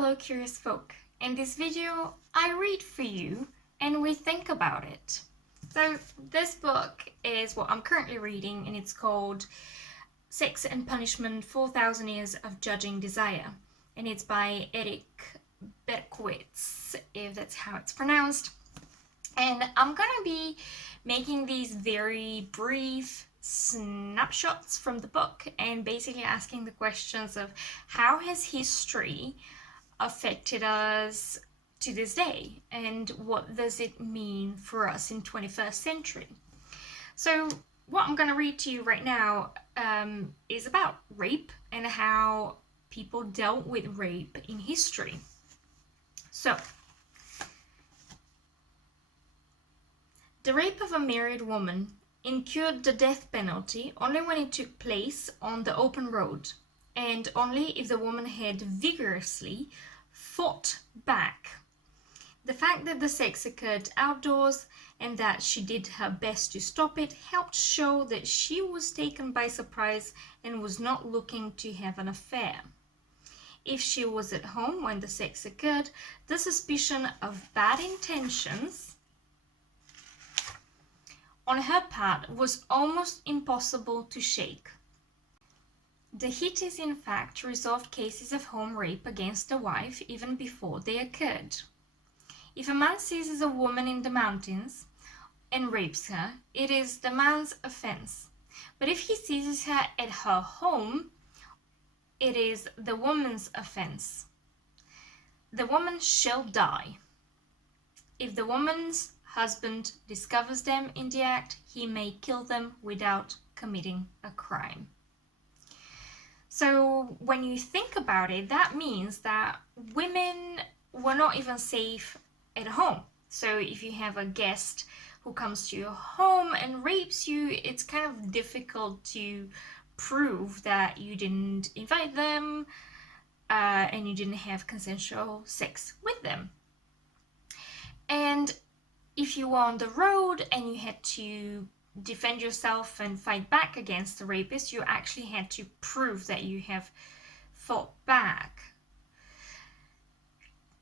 Hello curious folk. In this video I read for you and we think about it. So this book is what I'm currently reading and it's called Sex and Punishment: 4,000 Years of Judging Desire, and it's by Eric Berkowitz, if that's how it's pronounced. And I'm gonna be making these very brief snapshots from the book and basically asking the questions of how has history affected us to this day and what does it mean for us in 21st century. So what I'm going to read to you right now is about rape and how people dealt with rape in history. So, the rape of a married woman incurred the death penalty only when it took place on the open road, and only if the woman had vigorously fought back. The fact that the sex occurred outdoors and that she did her best to stop it helped show that she was taken by surprise and was not looking to have an affair. If she was at home when the sex occurred, the suspicion of bad intentions on her part was almost impossible to shake. The Hittites in fact resolved cases of home rape against the wife even before they occurred. If a man seizes a woman in the mountains and rapes her, it is the man's offense. But if he seizes her at her home, it is the woman's offense. The woman shall die. If the woman's husband discovers them in the act, he may kill them without committing a crime. So when you think about it, that means that women were not even safe at home. So if you have a guest who comes to your home and rapes you, it's kind of difficult to prove that you didn't invite them and you didn't have consensual sex with them. And if you were on the road and you had to defend yourself and fight back against the rapist, you actually had to prove that you have fought back.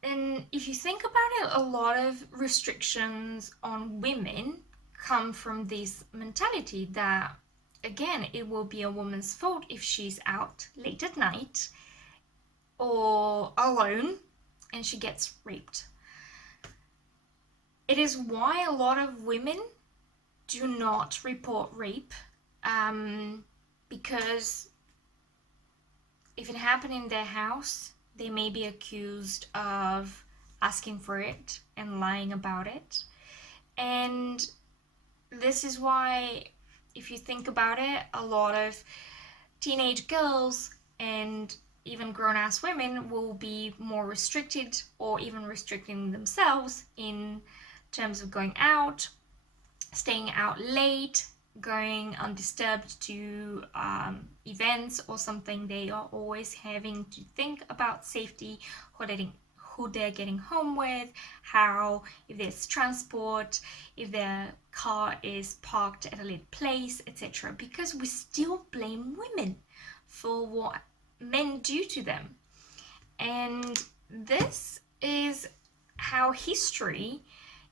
And if you think about it, a lot of restrictions on women come from this mentality that, again, it will be a woman's fault if she's out late at night or alone and she gets raped. It is why a lot of women do not report rape, because if it happened in their house, they may be accused of asking for it and lying about it. And this is why, if you think about it, a lot of teenage girls and even grown-ass women will be more restricted or even restricting themselves in terms of going out, staying out late, going undisturbed to events or something. They are always having to think about safety, who they're getting home with, how, if there's transport, if their car is parked at a late place, etc. Because we still blame women for what men do to them. And this is how history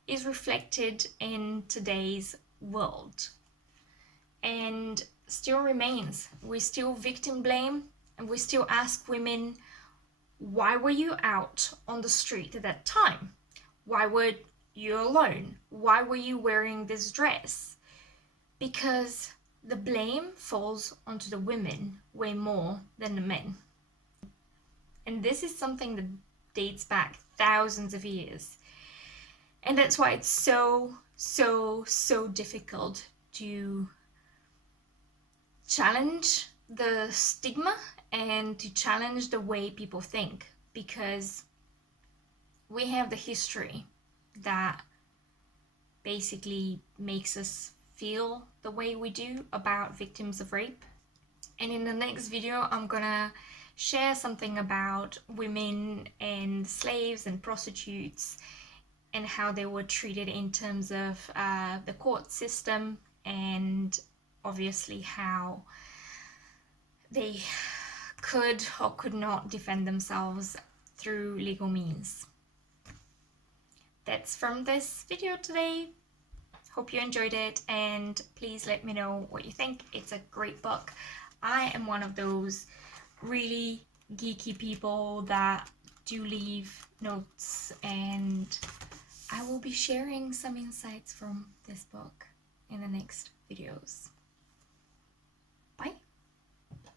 is reflected in today's world and still remains. We still victim blame and we still ask women, why were you out on the street at that time? Why were you alone? Why were you wearing this dress? Because the blame falls onto the women way more than the men. And this is something that dates back thousands of years. And that's why it's so difficult to challenge the stigma and to challenge the way people think, because we have the history that basically makes us feel the way we do about victims of rape. And in the next video, I'm gonna share something about women and slaves and prostitutes and how they were treated in terms of the court system, and obviously how they could or could not defend themselves through legal means. That's from this video today. Hope you enjoyed it, and please let me know what you think. It's a great book. I am one of those really geeky people that do leave notes, and I will be sharing some insights from this book in the next videos.